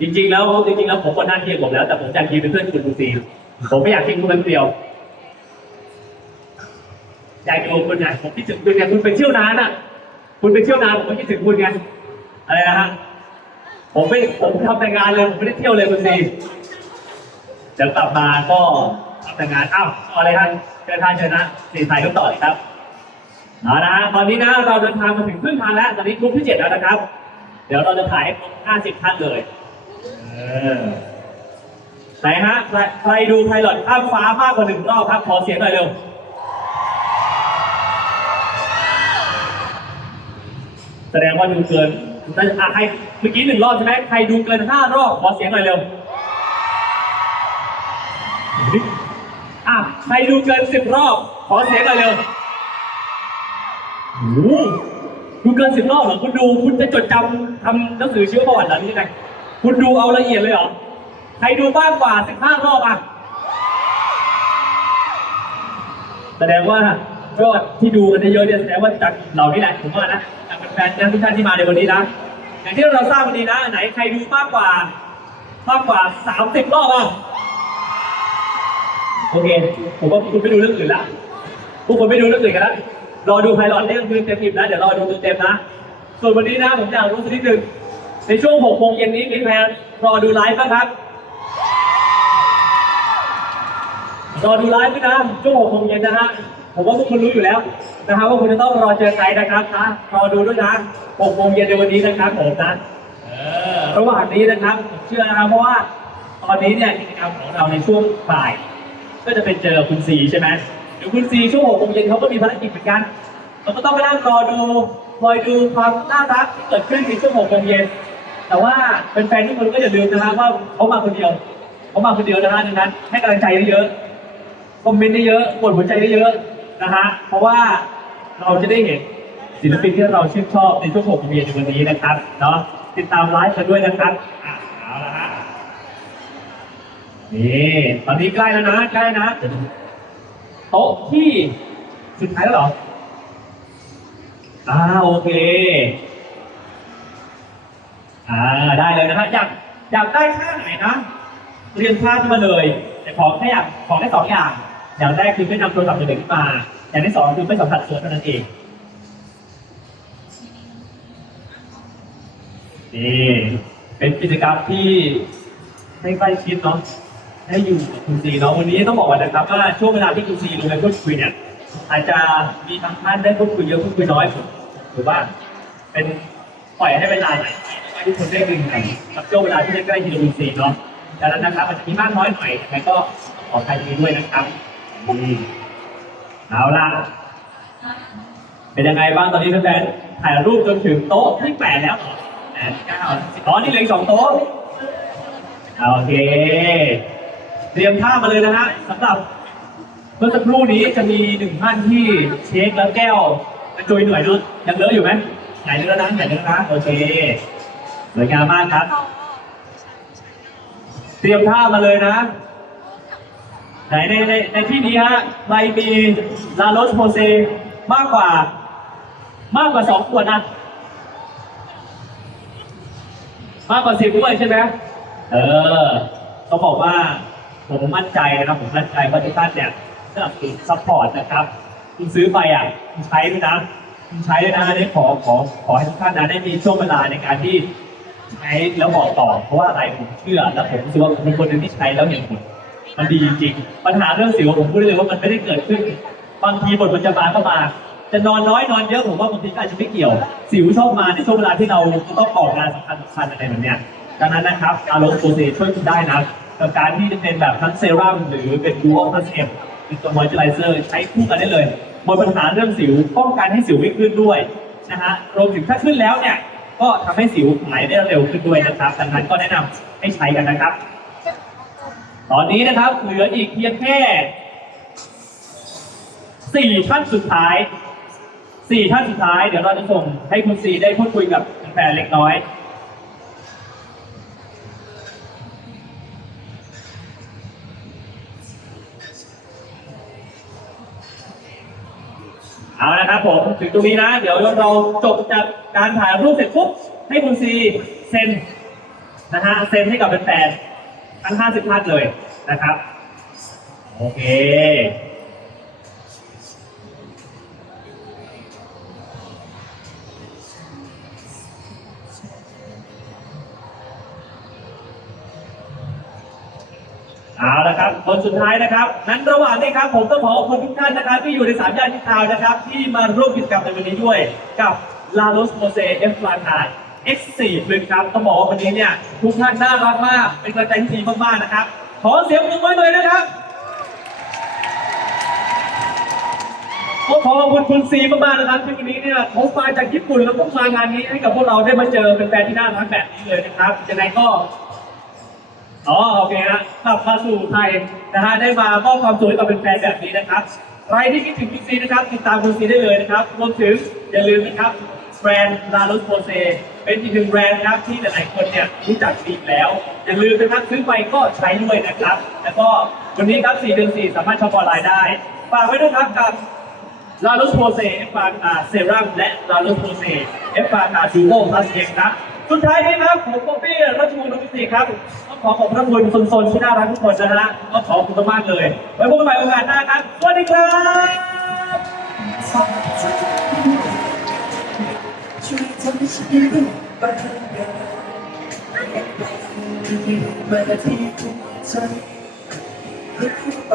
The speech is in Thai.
จริงๆ แล้วจริงๆ แล้วผมคนหน้าเที่ผมแล้ว แต่ผมอยากยืนเป็นเพื่อนคุณคุณซีผมไม่อยากทิ้งคุณคนเดียวอยากอยู่กับคุณไงผมคิดถึงคุณไงคุณไปเที่ยวนานอะ คุณไปเที่ยวนานผมก็คิดถึงคุณไงอะไรนะฮะผมไม่ผมทำแต่งานเลยผมไม่ได้เที่ยวเลยคุณซีเดี๋ยวกลับมาก็ทำแต่งานอ้าวอาเลยครับเชิญทานเชิญนะสีไทยก็ต่อเลยครับเอาละฮะตอนนี้นะเราเดินทางมาถึงครึ่งทางแล้วตอนนี้กลุ่มที่เจ็ดแล้วนะครับ เดี๋ยวเราจะถ่ายให้ครบ50ท่านเลย เออไหนฮะใครใครดูไพลอตข้ามฟ้ามากกว่าหนึ่งรอบครับ ขอเสียงหน่อยเร็ว แสดงว่าดูเกินน่อะใครเมื่อกี้หนึ่งรอบใช่ไหมใครดูเกินห้ารอบ ขอเสียงหน่อยเร็วอะใครดูเกินสิบรอบ ขอเสียงหน่อยเร็วโอ้ดูเกินสิบรอบเหรอคุณดูคุณจะจดจำทำหนังสือชีวประวัติเหรอนี่ยังไง คุณดูเอาละเอียดเลยเหรอ ใครดูมากกว่าสิบห้ารอบอะ แสดงว่ายอดที่ดูกันได้เยอะเนี่ยแสดงว่าจากเรานี่แหละผมว่านะจากแฟนๆทุกท่านที่มาในวันนี้นะอย่างที่เราทราบวันนี้นะ ไหนใครดูมากกว่า มากกว่าสามสิบรอบอะโอเค ผมว่าคุณไม่ดูเรื่องอื่นละพวกคนไม่ดูเรื่องอื่นกันละรอดูไพลอตเนี่ยคือเต็มอิ่มนะเดี๋ยวรอดูเต็มๆนะ ส่วนวันนี้นะผมอยากรู้สักนิดหนึ่ง ในช่วงหกโมงเย็นนี้มีแฟนรอดูไลฟ์บ้างครับ รอดูไลฟ์ด้วยนะช่วงหกโมงเย็นนะฮะ ผมว่าพวกคุณรู้อยู่แล้วนะครับว่าคุณจะต้องรอเจอใครนะครับนะรอดูด้วยนะหกโมงเย็นในวันนี้นะครับผมนะเออระหว่างนี้นะครับผมเชื่อนะครับเพราะว่าตอนนี้เนี่ยกิจกรรมของเราในช่วงบ่าย ก็จะเป็นเจอคุณซีใช่ไหมเดี๋ยวคุณซีช่วงหกโมงเย็นเขาก็มีภารกิจเหมือนกันเราก็ต้องไปนั่งรอดูคอยดูความน่ารักที่เกิดขึ้นในช่วงหกโมงเย็น แต่ว่าเป็นแฟนทุกคนก็อย่าลืมนะครับว่าเขามาคนเดียวเขามาคนเดียวนะฮะดังนั้น ให้กำลังใจเยอะๆคอมเมนต์ได้เยอะกดหัวใจได้เยอะนะฮะเพราะว่าเราจะได้เห็นศิลปินที่เราชื่นชอบในช่วงหกโมงเย็นในวันนี้นะครับเนาะติดตามไลฟ์กันด้วยนะครับอะเอาละฮะนี่ตอนนี้ใกล้แล้วนะใกล้นะโต๊ะที่สุดท้ายแล้วเหรออ่าโอเค อ่าได้เลยนะฮะอยากอยากได้ท่าไหนนะเรียนท่าขึ้นมาเลยแต่ขอแค่อยากขอแค่สองอย่าง อย่างแรกคือไม่นำโทรศัพท์มือถือขึ้นมา อย่างที่สองคือไม่สัมผัสเสื้อเท่านั้นเองนี่เป็นกิจกรรมที่ให้ใกล้ชิดเนาะให้อยู่กับคุณซีเนาะวันนี้ต้องบอกก่อนะครับว่าช่วงเวลาที่คุณซีลงไปพูดคุยเนี่ยอาจจะมีบางท่านได้พูดคุยเยอะพูดคุยน้อยหรือว่าเป็นปล่อยให้เวลาไหลให้ ทุกคนได้ดึงกันกับช่วงเวลาที่ใกล้ๆที่คุณซีเนาะดังนั้นนะครับมันจะมีมากน้อยหน่อยแต่ก็ขอใครดีด้วยนะครับนี่เอาล่ะเป็นยังไงบ้างตอนนี้แฟนๆถ่ายรูปจนถึงโต๊ะที่แปดแล้วเหรอแปดเก้าอ๋อนี่เหลืออกสองโต๊ะโอเค เตรียมท่ามาเลยนะฮะสำหรับเมื่อสักครู่นี้จะมีหนึ่งท่านที่เช็คแล้วแก้วกระจุยหน่อยนู้นยังเหลืออยู่ไหมไหนเหลือนะไหนเหลือนะโอเค สวยงามมากครับ เตรียมท่ามาเลยนะไหนในในในที่นี้ฮะใครมีลาโรสโพเซมากกว่า มากกว่าสองขวดนะมากกว่าสิบด้วยใช่ไหมเออเขาบอกว่าผมมั่นใจนะครับ ผมมั่นใจว่าทุกท่านเนี่ยสนับสนุนซัพพอร์ตนะครับคุณซื้อไปอะคุณใช้ด้วยนะคุณใช้ด้วยนะได้ขอขอขอให้ทุกท่านนะได้มีช่วงเวลาในการที่ ใช้แล้วบอกต่อเพราะว่าอะไรผมเชื่อและผมรู้สึกว่าผมเป็นคนหนึ่งที่ใช้แล้วเห็นผลมันดีจริงๆปัญหาเรื่องสิวผมพูดได้เลยว่ามันไม่ได้เกิดขึ้น บางทีบทมันจะมาก็มาจะนอนน้อยนอนเยอะผมว่าบางทีก็อาจจะไม่เกี่ยว สิวชอบมาในช่วงเวลาที่เราต้องออกงานสำคัญสำคัญอะไรแบบเนี้ยดังนั้นนะครับอารมณ์โปรเซช่วยคุณได้นะกับการที่จะเป็นแบบทั้งเซรั่มหรือเป็นดูอัลพลัสเอ็มเป็นตัวมอยเจอไรเซอร์ใช้คู่กันได้เลยหมดปัญหาเรื่องสิวป้องกันให้สิวไม่ขึ้นด้วยนะฮะรวมถึงถ้าขึ้นแล้วเนี่ย ก็ทำให้สิวหายได้เร็วขึ้นด้วยนะครับ ดังนั้นก็แนะนำให้ใช้กันนะครับ ตอนนี้นะครับเหลืออีกเพียงแค่สี่ท่านสุดท้ายสี่ท่านสุดท้าย เดี๋ยวเราจะส่งให้คุณซีได้พูดคุยกับแฟนเล็กน้อย เอาละครับผมถึงตรงนี้นะ เดี๋ยวเราจบจากการถ่ายรูปเสร็จปุ๊บให้คุณซีเซ็นนะฮะเซ็นให้กับแฟนๆทั้ง 50ท่านเลยนะครับ โอเค เอาละครับคนสุดท้ายนะครับ นั้นระหว่างนี้ครับผมต้องขอขอบคุณทุกท่านนะครับที่อยู่ในสามย่านทิทาวน์นะครับ ที่มาร่วมกิจกรรมในวันนี้ด้วย กับลา o สโมเซเอฟลาทา X4 ลึกครับต้องบอกว่าวันนี้เนี่ยทุกท่านน่ารักมากเป็นกำลังใจที่ดีมากๆนะครับ ขอเสียงปรบมือหน่อยนะครับก็ขอขอบคุณคุณซีมากๆนะครับที่วันนี้เนี่ยเขามาจากญี่ปุ่นแล้วก็มางานนี้ให้กับพวกเราได้มาเจอเป็นแฟนที่น่ารักแบบนี้เลยนะครับยังไงก็ อ๋อโอเคนะกลับมาสู่ไทยนะฮะได้มามอบความสุขให้กับเป็นแฟนแบบนี้นะครับใครที่คิดถึงคุณซีนะครับติดตามคุณซีได้เลยนะครับรวมถึงอย่าลืมนะครับแบรนด์ลาลุสโ o เซเป็นอีกหนึ่งแบรนด์นะครับที่หลายๆคนเนี่ยรู้จักดีแล้ว อย่าลืมนะครับซื้อไปก็ใช้ด้วยนะครับ แล้วก็วันนี้ครับ4เดือน4สามารถช็อปออนไลน์ได้ฝากไว้ด้วยครับกับลาลุสโพเซเอฟฟาตาเซรั่มและลาลุสโพเซเอฟฟาตาดูโอพลัสเอ็กครับ สุดท้ายนี้ครับผมป๊อปปี้รัชมูลนุติครับต้องขอขอบพระคุณคนโซนที่น่ารักทุกคนนะฮะก็ขอบคุณมากเลย ไว้พบกันใหม่โอกาสหน้าครับ สวัสดีครับช่วยทำให้ฉันได้บ้างมาที่หัวใจรู้ไป